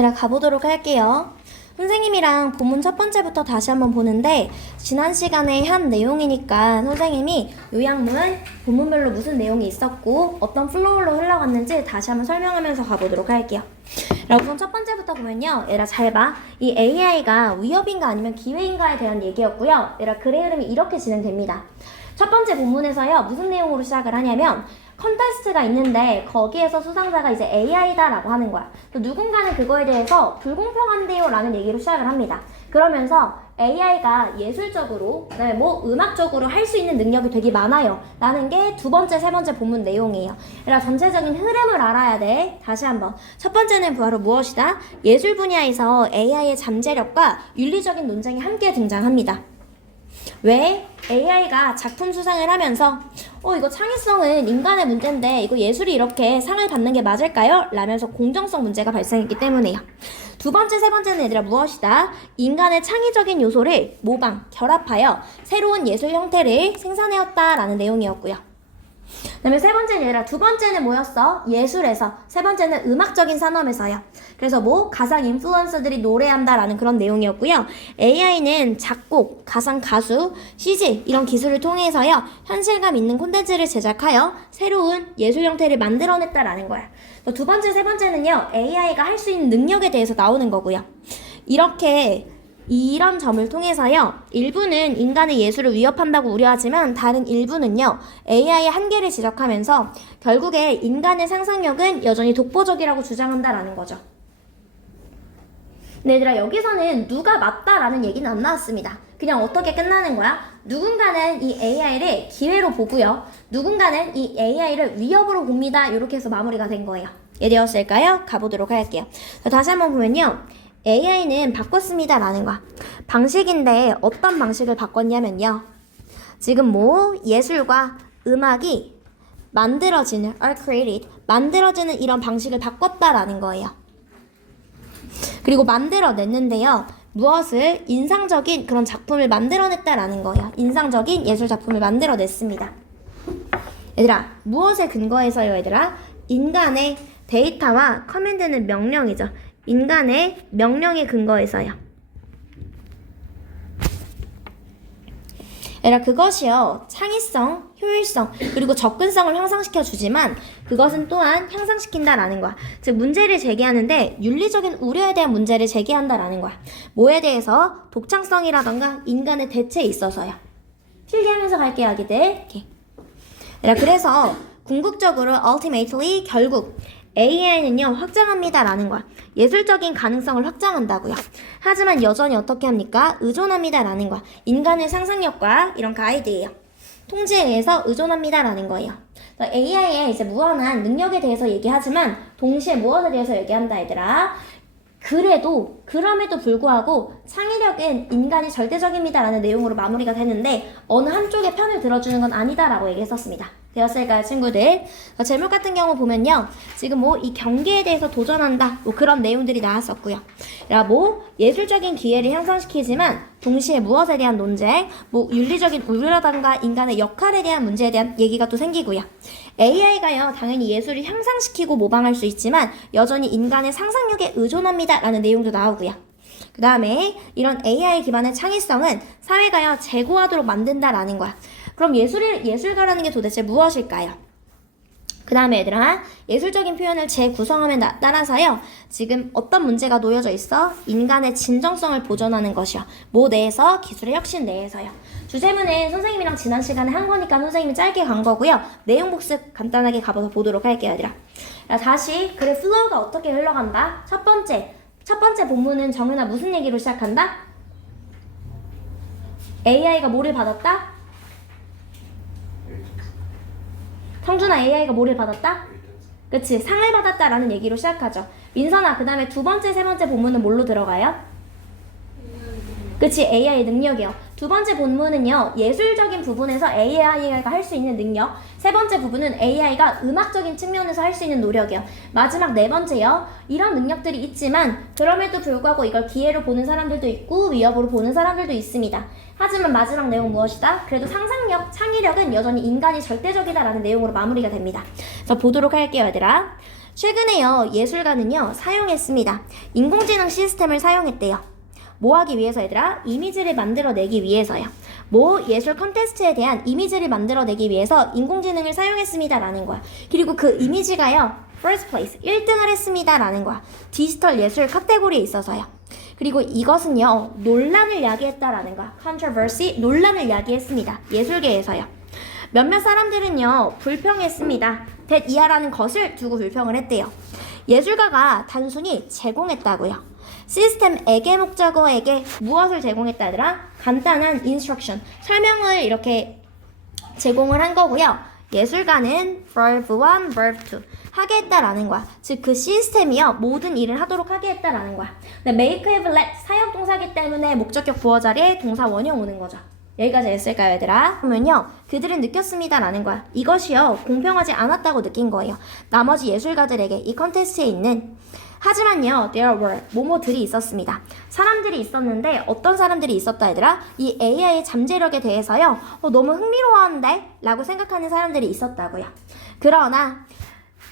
얘들아 가보도록 할게요. 선생님이랑 본문 첫 번째부터 다시 한번 보는데 지난 시간에 한 내용이니까 선생님이 요약문 본문별로 무슨 내용이 있었고 어떤 플로우로 흘러갔는지 다시 한번 설명하면서 가보도록 할게요. 우선 첫 번째부터 보면요. 얘들아 잘 봐. 이 AI가 위협인가 아니면 기회인가에 대한 얘기였고요. 얘들아 글의 흐름이 이렇게 진행됩니다. 첫 번째 본문에서요. 무슨 내용으로 시작을 하냐면 컨테스트가 있는데 거기에서 수상자가 이제 AI다라고 하는 거야. 또 누군가는 그거에 대해서 불공평한데요 라는 얘기로 시작을 합니다. 그러면서 AI가 예술적으로 그다음에 음악적으로 할 수 있는 능력이 되게 많아요 라는 게 두 번째, 세 번째 본문 내용이에요. 그래서 전체적인 흐름을 알아야 돼. 다시 한번 첫 번째는 바로 무엇이다? 예술 분야에서 AI의 잠재력과 윤리적인 논쟁이 함께 등장합니다. 왜? AI가 작품 수상을 하면서 이거 창의성은 인간의 문제인데 이거 예술이 이렇게 상을 받는 게 맞을까요? 라면서 공정성 문제가 발생했기 때문에요. 두 번째, 세 번째는 얘들아 무엇이다? 인간의 창의적인 요소를 모방, 결합하여 새로운 예술 형태를 생산해왔다라는 내용이었고요. 그 다음에 세 번째는 얘들아 두 번째는 뭐였어? 예술에서. 세 번째는 음악적인 산업에서요. 그래서 가상 인플루언서들이 노래한다라는 그런 내용이었고요. AI는 작곡, 가상 가수, CG 이런 기술을 통해서요. 현실감 있는 콘텐츠를 제작하여 새로운 예술 형태를 만들어냈다라는 거야. 두 번째, 세 번째는요. AI가 할 수 있는 능력에 대해서 나오는 거고요. 이런 점을 통해서요. 일부는 인간의 예술을 위협한다고 우려하지만 다른 일부는요. AI의 한계를 지적하면서 결국에 인간의 상상력은 여전히 독보적이라고 주장한다라는 거죠. 네, 얘들아 여기서는 누가 맞다라는 얘기는 안 나왔습니다. 그냥 어떻게 끝나는 거야? 누군가는 이 AI를 기회로 보고요. 누군가는 이 AI를 위협으로 봅니다. 이렇게 해서 마무리가 된 거예요. 이해되었을까요? 가보도록 할게요. 다시 한번 보면요. AI는 바꿨습니다 라는 거야. 방식인데 어떤 방식을 바꿨냐면요. 지금 예술과 음악이 만들어지는 이런 방식을 바꿨다라는 거예요. 그리고 만들어냈는데요. 무엇을 인상적인 그런 작품을 만들어냈다라는 거예요. 인상적인 예술 작품을 만들어냈습니다. 얘들아 무엇에 근거해서요 얘들아? 인간의 데이터와 커맨드는 명령이죠. 인간의 명령에 근거해서요. 그것이요. 창의성, 효율성, 그리고 접근성을 향상시켜 주지만 그것은 또한 향상시킨다라는 거야. 즉 문제를 제기하는데 윤리적인 우려에 대한 문제를 제기한다라는 거야. 뭐에 대해서? 독창성이라던가 인간의 대체에 있어서요. 필기하면서 갈게요, 아기들. 이렇게. 그래서 궁극적으로 ultimately 결국 AI는요 확장합니다라는 거야. 예술적인 가능성을 확장한다고요. 하지만 여전히 어떻게 합니까? 의존합니다라는 거야. 인간의 상상력과 이런 가이드예요. 통제에 의해서 의존합니다라는 거예요. AI의 이제 무한한 능력에 대해서 얘기하지만 동시에 무엇에 대해서 얘기한다 얘들아. 그럼에도 불구하고 창의력은 인간이 절대적입니다라는 내용으로 마무리가 되는데 어느 한쪽의 편을 들어주는 건 아니다라고 얘기했었습니다. 되었을까요, 친구들? 제목 같은 경우 보면요. 지금 이 경계에 대해서 도전한다. 그런 내용들이 나왔었고요. 예술적인 기회를 향상시키지만 동시에 무엇에 대한 논쟁, 윤리적인 우려라던가 인간의 역할에 대한 문제에 대한 얘기가 또 생기고요. AI가요, 당연히 예술을 향상시키고 모방할 수 있지만 여전히 인간의 상상력에 의존합니다. 라는 내용도 나오고요. 그 다음에 이런 AI 기반의 창의성은 사회가요, 재고하도록 만든다라는 거야. 그럼 예술가라는 게 도대체 무엇일까요? 그 다음에 얘들아 예술적인 표현을 재구성함에 따라서요 지금 어떤 문제가 놓여져 있어? 인간의 진정성을 보존하는 것이요. 내에서? 기술의 혁신 내에서요. 주제문은 선생님이랑 지난 시간에 한 거니까 선생님이 짧게 간 거고요. 내용 복습 간단하게 가봐서 보도록 할게요 얘들아. 다시 글의 플로우가 어떻게 흘러간다? 첫 번째 본문은 정윤아 무슨 얘기로 시작한다? AI가 뭐를 받았다? 성준아 AI가 뭐를 받았다? 그치 상을 받았다라는 얘기로 시작하죠. 민선아 그 다음에 두 번째 세 번째 본문은 뭘로 들어가요? 그치 AI의 능력이요. 두 번째 본문은요 예술적인 부분에서 AI가 할 수 있는 능력, 세 번째 부분은 AI가 음악적인 측면에서 할 수 있는 노력이요. 마지막 네 번째요 이런 능력들이 있지만 그럼에도 불구하고 이걸 기회로 보는 사람들도 있고 위협으로 보는 사람들도 있습니다. 하지만 마지막 내용 무엇이다? 그래도 상상력, 창의력은 여전히 인간이 절대적이다라는 내용으로 마무리가 됩니다. 그래서 보도록 할게요 얘들아. 최근에요, 예술가는요, 사용했습니다. 인공지능 시스템을 사용했대요. 뭐 하기 위해서 얘들아? 이미지를 만들어내기 위해서요. 뭐 예술 컨테스트에 대한 이미지를 만들어내기 위해서 인공지능을 사용했습니다 라는 거야. 그리고 그 이미지가요, first place, 1등을 했습니다 라는 거야. 디지털 예술 카테고리에 있어서요. 그리고 이것은요, 논란을 야기했다라는 거야. controversy, 논란을 야기했습니다. 예술계에서요. 몇몇 사람들은요, 불평했습니다. that 이하라는 것을 두고 불평을 했대요. 예술가가 단순히 제공했다고요. 시스템에게 목적어에게 무엇을 제공했다더라? 간단한 instruction, 설명을 이렇게 제공을 한 거고요. 예술가는 verb 1, verb 2 하게 했다라는 거야. 즉 그 시스템이요, 모든 일을 하도록 하게 했다라는 거야. make, have, let 사역 동사기 때문에 목적격 부어 자리에 동사 원형 오는 거죠. 여기까지 했을까요, 얘들아? 그러면요, 그들은 느꼈습니다라는 거야. 이것이요, 공평하지 않았다고 느낀 거예요. 나머지 예술가들에게 이 컨테스트에 있는. 하지만요, there were 뭐뭐들이 있었습니다. 사람들이 있었는데 어떤 사람들이 있었다 얘들아? 이 AI의 잠재력에 대해서요, 너무 흥미로워한데? 라고 생각하는 사람들이 있었다고요. 그러나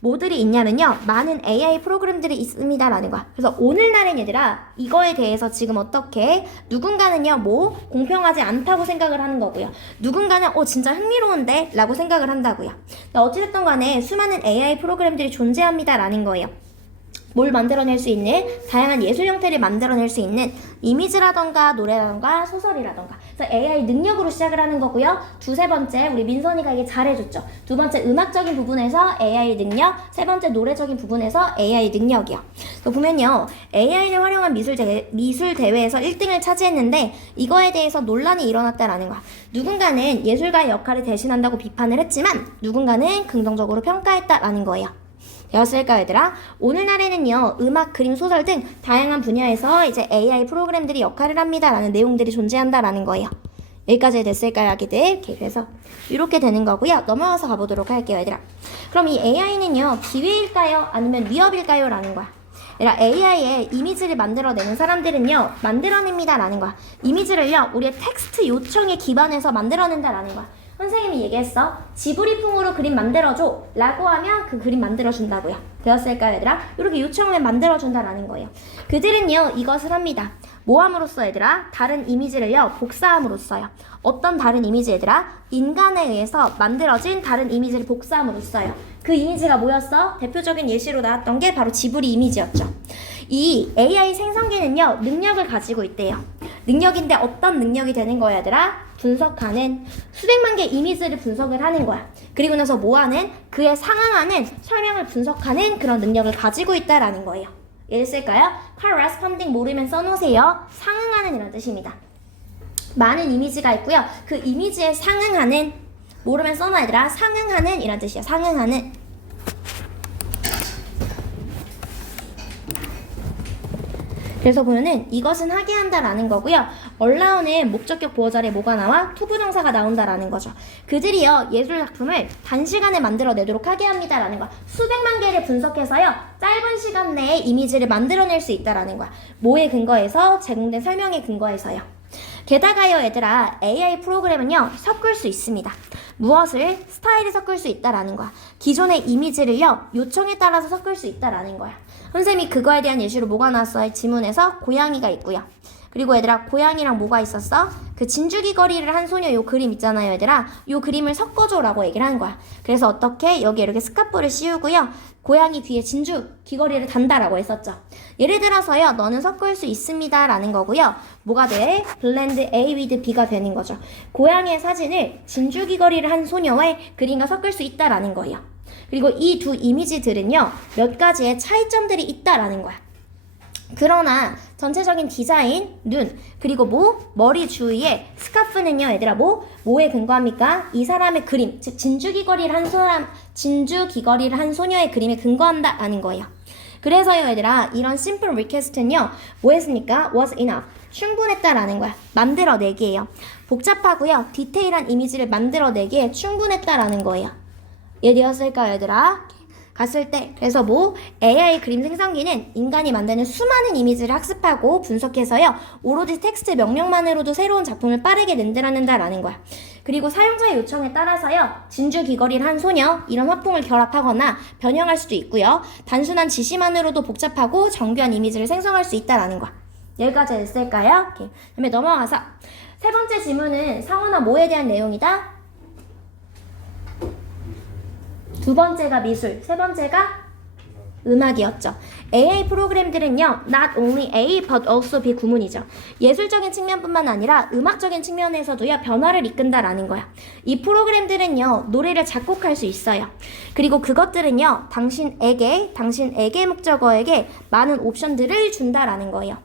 뭐들이 있냐면요, 많은 AI 프로그램들이 있습니다라는 거야. 그래서 오늘날엔 얘들아, 이거에 대해서 지금 어떻게 누군가는요, 뭐 공평하지 않다고 생각을 하는 거고요. 누군가는 진짜 흥미로운데? 라고 생각을 한다고요. 어찌됐든 간에 수많은 AI 프로그램들이 존재합니다라는 거예요. 뭘 만들어낼 수 있는, 다양한 예술 형태를 만들어낼 수 있는 이미지라던가 노래라던가 소설이라던가. 그래서 AI 능력으로 시작을 하는 거고요. 두세 번째 우리 민선이가 이게 잘해줬죠. 두 번째 음악적인 부분에서 AI 능력, 세 번째 노래적인 부분에서 AI 능력이요. 또 보면요, AI를 활용한 미술 대회에서 1등을 차지했는데 이거에 대해서 논란이 일어났다라는 거야. 누군가는 예술가의 역할을 대신한다고 비판을 했지만 누군가는 긍정적으로 평가했다라는 거예요. 되었을까요, 얘들아? 오늘날에는요, 음악, 그림, 소설 등 다양한 분야에서 이제 AI 프로그램들이 역할을 합니다라는 내용들이 존재한다라는 거예요. 여기까지 됐을까요, 아기들? 그래서 이렇게 되는 거고요. 넘어가서 가보도록 할게요, 얘들아. 그럼 이 AI는요, 기회일까요? 아니면 위협일까요? 라는 거야. 얘들아, AI의 이미지를 만들어내는 사람들은요, 만들어냅니다라는 거야. 이미지를요, 우리의 텍스트 요청에 기반해서 만들어낸다라는 거야. 선생님이 얘기했어. 지브리풍으로 그림 만들어줘 라고 하면 그 그림 만들어준다고요. 되었을까요, 얘들아? 이렇게 요청하면 만들어준다라는 거예요. 그들은요, 이것을 합니다. 뭐 함으로써, 얘들아? 다른 이미지를요, 복사함으로써요. 어떤 다른 이미지, 얘들아? 인간에 의해서 만들어진 다른 이미지를 복사함으로써요. 그 이미지가 뭐였어? 대표적인 예시로 나왔던 게 바로 지브리 이미지였죠. 이 AI 생성기는요, 능력을 가지고 있대요. 능력인데 어떤 능력이 되는 거야, 얘들아? 분석하는, 수백만 개 이미지를 분석을 하는 거야. 그리고 나서 뭐하는? 그에 상응하는 설명을 분석하는 그런 능력을 가지고 있다라는 거예요. 예를 쓸까요? corresponding 모르면 써놓으세요. 상응하는 이런 뜻입니다. 많은 이미지가 있고요. 그 이미지에 상응하는, 모르면 써놔 얘들아. 상응하는 이런 뜻이야. 상응하는. 그래서 보면은 이것은 하게 한다라는 거고요. allow는 목적격 보호 자리에 뭐가 나와? 투부정사가 나온다라는 거죠. 그들이요, 예술 작품을 단시간에 만들어내도록 하게 합니다라는 거야. 수백만 개를 분석해서요, 짧은 시간 내에 이미지를 만들어낼 수 있다라는 거야. 뭐에 근거해서? 제공된 설명에 근거해서요. 게다가요, 얘들아, AI 프로그램은요, 섞을 수 있습니다. 무엇을? 스타일을 섞을 수 있다라는 거야. 기존의 이미지를요, 요청에 따라서 섞을 수 있다라는 거야. 선생님이 그거에 대한 예시로 뭐가 나왔어요? 지문에서 고양이가 있고요. 그리고 얘들아, 고양이랑 뭐가 있었어? 그 진주기 거리를 한 소녀 요 그림 있잖아요, 얘들아. 요 그림을 섞어줘라고 얘기를 한 거야. 그래서 어떻게? 여기 이렇게 스카프를 씌우고요, 고양이 귀에 진주 귀걸이를 단다라고 했었죠. 예를 들어서요, 너는 섞을 수 있습니다 라는 거고요. 뭐가 돼? blend A with B가 되는 거죠. 고양이의 사진을 진주 귀걸이를 한 소녀의 그림과 섞을 수 있다라는 거예요. 그리고 이 두 이미지들은요, 몇 가지의 차이점들이 있다라는 거야. 그러나 전체적인 디자인, 눈, 그리고 머리 주위에 스카프는요, 얘들아, 뭐에 근거합니까? 이 사람의 그림, 즉 진주 귀걸이를 한 소녀의 그림에 근거한다라는 거예요. 그래서요, 얘들아, 이런 simple request는요, 뭐 했습니까? was enough, 충분했다라는 거야. 만들어내기예요. 복잡하고요, 디테일한 이미지를 만들어내기에 충분했다라는 거예요. 이해되었을까요, 얘들아? 갔을 때 그래서 뭐 AI 그림 생성기는 인간이 만드는 수많은 이미지를 학습하고 분석해서요 오로지 텍스트 명령만으로도 새로운 작품을 빠르게 만들어낸다라는 거야. 그리고 사용자의 요청에 따라서요 진주 귀걸이를 한 소녀 이런 화풍을 결합하거나 변형할 수도 있고요 단순한 지시만으로도 복잡하고 정교한 이미지를 생성할 수 있다라는 거야. 여기까지 됐을까요? 오케이. 그다음에 넘어가서 세 번째 질문은 상어나 뭐에 대한 내용이다? 두 번째가 미술, 세 번째가 음악이었죠. AI 프로그램들은요, not only A but also B 구문이죠. 예술적인 측면뿐만 아니라 음악적인 측면에서도요, 변화를 이끈다라는 거야. 이 프로그램들은요, 노래를 작곡할 수 있어요. 그리고 그것들은요, 당신에게 목적어에게 많은 옵션들을 준다라는 거예요.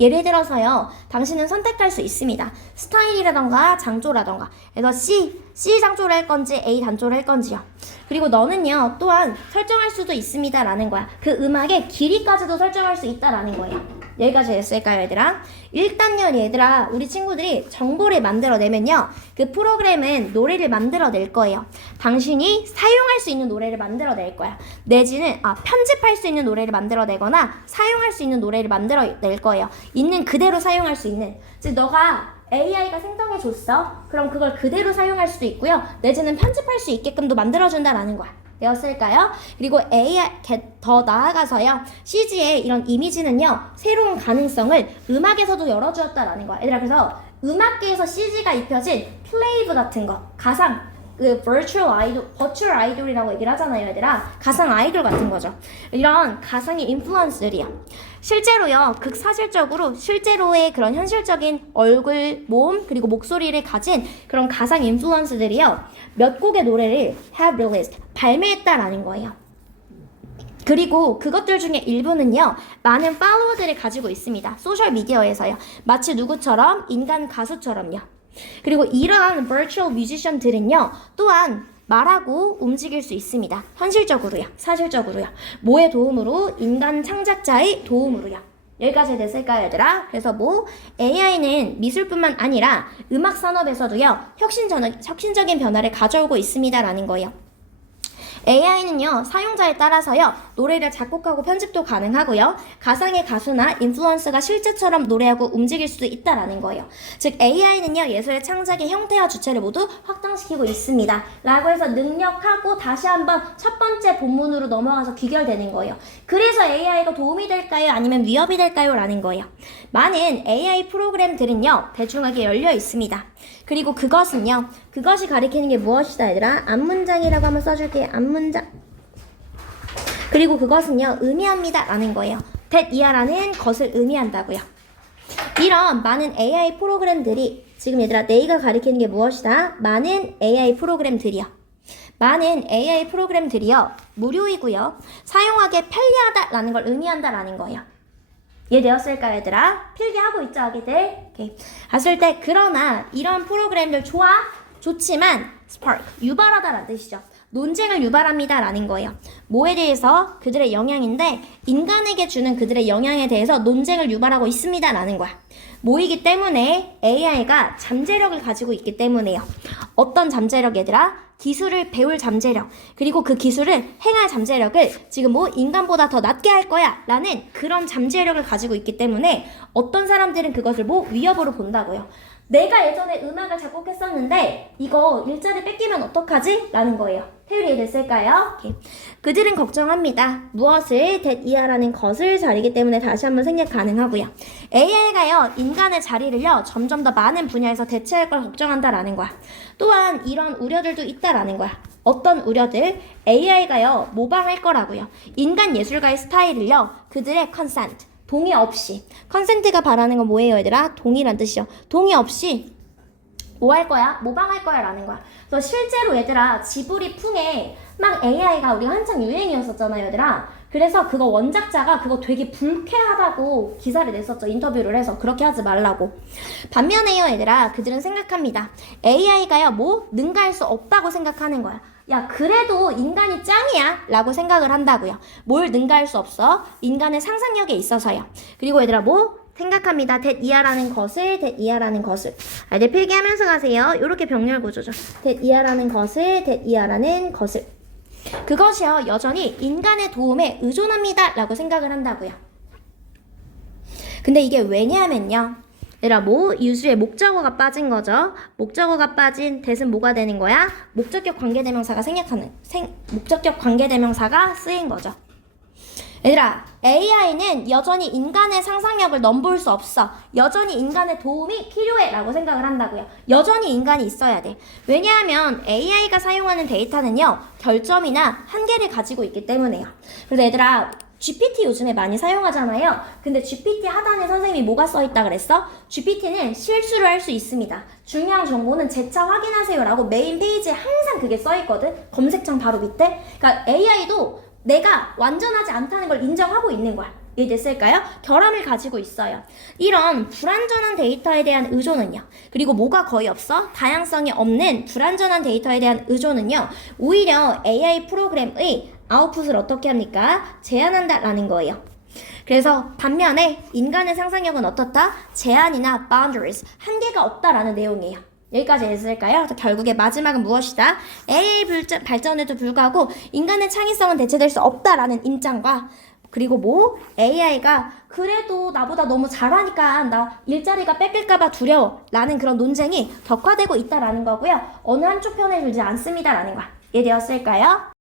예를 들어서요, 당신은 선택할 수 있습니다. 스타일이라던가 장조라던가. 그래서 C 장조를 할 건지 A 단조를 할 건지요. 그리고 너는요, 또한 설정할 수도 있습니다. 라는 거야. 그 음악의 길이까지도 설정할 수 있다라는 거예요. 여기까지 됐을까요, 얘들아? 일단요, 얘들아, 우리 친구들이 정보를 만들어내면요, 그 프로그램은 노래를 만들어낼 거예요. 당신이 사용할 수 있는 노래를 만들어낼 거야. 내지는 편집할 수 있는 노래를 만들어내거나 사용할 수 있는 노래를 만들어낼 거예요. 있는 그대로 사용할 수 있는. 즉, 너가 AI가 생성해줬어. 그럼 그걸 그대로 사용할 수도 있고요. 내지는 편집할 수 있게끔도 만들어준다라는 거야. 되었을까요? 그리고 AI 더 나아가서요. CG의 이런 이미지는요. 새로운 가능성을 음악에서도 열어주었다라는 거야. 얘들아, 그래서 음악계에서 CG가 입혀진 플레이브 같은 거, 가상 그 버추얼 아이돌이라고 얘기를 하잖아요, 얘들아. 가상 아이돌 같은 거죠. 이런 가상의 인플루언스들이야. 실제로요, 극사실적으로 실제로의 그런 현실적인 얼굴, 몸, 그리고 목소리를 가진 그런 가상 인플루언스들이요, 몇 곡의 노래를 have released, 발매했다라는 거예요. 그리고 그것들 중에 일부는요, 많은 팔로워들을 가지고 있습니다. 소셜미디어에서요. 마치 누구처럼? 인간 가수처럼요. 그리고 이러한 virtual musician들은요, 또한 말하고 움직일 수 있습니다. 현실적으로요, 사실적으로요. 뭐의 도움으로? 인간 창작자의 도움으로요. 여기까지 됐을까요, 얘들아? 그래서 AI는 미술뿐만 아니라 음악 산업에서도요, 혁신적인 변화를 가져오고 있습니다라는 거예요. AI는요, 사용자에 따라서요, 노래를 작곡하고 편집도 가능하고요, 가상의 가수나 인플루언서가 실제처럼 노래하고 움직일 수도 있다라는 거예요. 즉, AI는요, 예술의 창작의 형태와 주체를 모두 확장시키고 있습니다. 라고 해서 능력하고 다시 한번 첫 번째 본문으로 넘어가서 귀결되는 거예요. 그래서 AI가 도움이 될까요? 아니면 위협이 될까요? 라는 거예요. 많은 AI 프로그램들은요, 대중에게 열려 있습니다. 그리고 그것이 가리키는 게 무엇이다, 얘들아? 앞문장이라고 한번 써줄게요. 앞문장. 그리고 그것은요, 의미합니다 라는 거예요. that 이하라는 것을 의미한다고요. 이런 많은 AI 프로그램들이, 지금 얘들아, 네이가 가리키는 게 무엇이다? 많은 AI 프로그램들이요. 많은 AI 프로그램들이요, 무료이고요, 사용하기 편리하다라는 걸 의미한다라는 거예요. 이해되었을까요, 얘들아? 필기하고 있죠, 아기들? 오케이. 봤을 때, 그러나 이런 프로그램들 좋지만 spark, 유발하다라는 뜻이죠. 논쟁을 유발합니다라는 거예요. 뭐에 대해서? 그들의 영향인데, 인간에게 주는 그들의 영향에 대해서 논쟁을 유발하고 있습니다라는 거야. 뭐이기 때문에 AI가 잠재력을 가지고 있기 때문에요. 어떤 잠재력, 얘들아? 기술을 배울 잠재력, 그리고 그 기술을 행할 잠재력을 지금 인간보다 더 낮게 할 거야 라는 그런 잠재력을 가지고 있기 때문에 어떤 사람들은 그것을 위협으로 본다고요. 내가 예전에 음악을 작곡했었는데 이거 일자리 뺏기면 어떡하지? 라는 거예요. 태율이 이해됐을까요? 오케이. 그들은 걱정합니다. 무엇을? that 이하라는 것을 자리이기 때문에 다시 한번 생략 가능하고요. AI가요, 인간의 자리를요, 점점 더 많은 분야에서 대체할 걸 걱정한다라는 거야. 또한 이런 우려들도 있다라는 거야. 어떤 우려들? AI가요, 모방할 거라고요. 인간 예술가의 스타일을요, 그들의 consent, 동의 없이. 컨센트가 바라는 건 뭐예요, 얘들아? 동의란 뜻이요. 동의 없이 뭐 할 거야? 모방할 거야 라는 거야. 그래서 실제로 얘들아, 지브리 풍에 막 AI가 우리가 한창 유행이었었잖아요, 얘들아. 그래서 그거 원작자가 그거 되게 불쾌하다고 기사를 냈었죠. 인터뷰를 해서. 그렇게 하지 말라고. 반면에요, 얘들아, 그들은 생각합니다. AI가요, 능가할 수 없다고 생각하는 거야. 야, 그래도 인간이 짱이야 라고 생각을 한다고요. 뭘 능가할 수 없어? 인간의 상상력에 있어서요. 그리고 얘들아, 생각합니다. that 이하라는 것을, that 이하라는 것을. 네, 필기하면서 가세요. 요렇게 병렬 구조죠. that 이하라는 것을, that 이하라는 것을. 그것이요 여전히 인간의 도움에 의존합니다 라고 생각을 한다고요. 근데 이게 왜냐하면요, 얘들아 유수의 목적어가 빠진 거죠. 목적어가 빠진 대신 뭐가 되는 거야? 목적격 관계대명사가 목적격 관계대명사가 쓰인 거죠. 얘들아, AI는 여전히 인간의 상상력을 넘볼 수 없어. 여전히 인간의 도움이 필요해 라고 생각을 한다고요. 여전히 인간이 있어야 돼. 왜냐하면 AI가 사용하는 데이터는요, 결점이나 한계를 가지고 있기 때문에요. 그래서 얘들아, GPT 요즘에 많이 사용하잖아요. 근데 GPT 하단에 선생님이 뭐가 써있다 그랬어? GPT는 실수를 할 수 있습니다. 중요한 정보는 재차 확인하세요 라고 메인 페이지에 항상 그게 써있거든. 검색창 바로 밑에. 그러니까 AI도 내가 완전하지 않다는 걸 인정하고 있는 거야. 이해됐을까요? 결함을 가지고 있어요. 이런 불완전한 데이터에 대한 의존은요, 그리고 뭐가 거의 없어? 다양성이 없는 불완전한 데이터에 대한 의존은요, 오히려 AI 프로그램의 아웃풋을 어떻게 합니까? 제한한다라는 거예요. 그래서 반면에 인간의 상상력은 어떻다? 제한이나 boundaries, 한계가 없다라는 내용이에요. 여기까지 했을까요? 그래서 결국에 마지막은 무엇이다? AI 발전에도 불구하고 인간의 창의성은 대체될 수 없다라는 입장과, 그리고 AI가 그래도 나보다 너무 잘하니까 나 일자리가 뺏길까봐 두려워 라는 그런 논쟁이 격화되고 있다라는 거고요. 어느 한쪽 편에 들지 않습니다라는 거야. 이해되었을까요?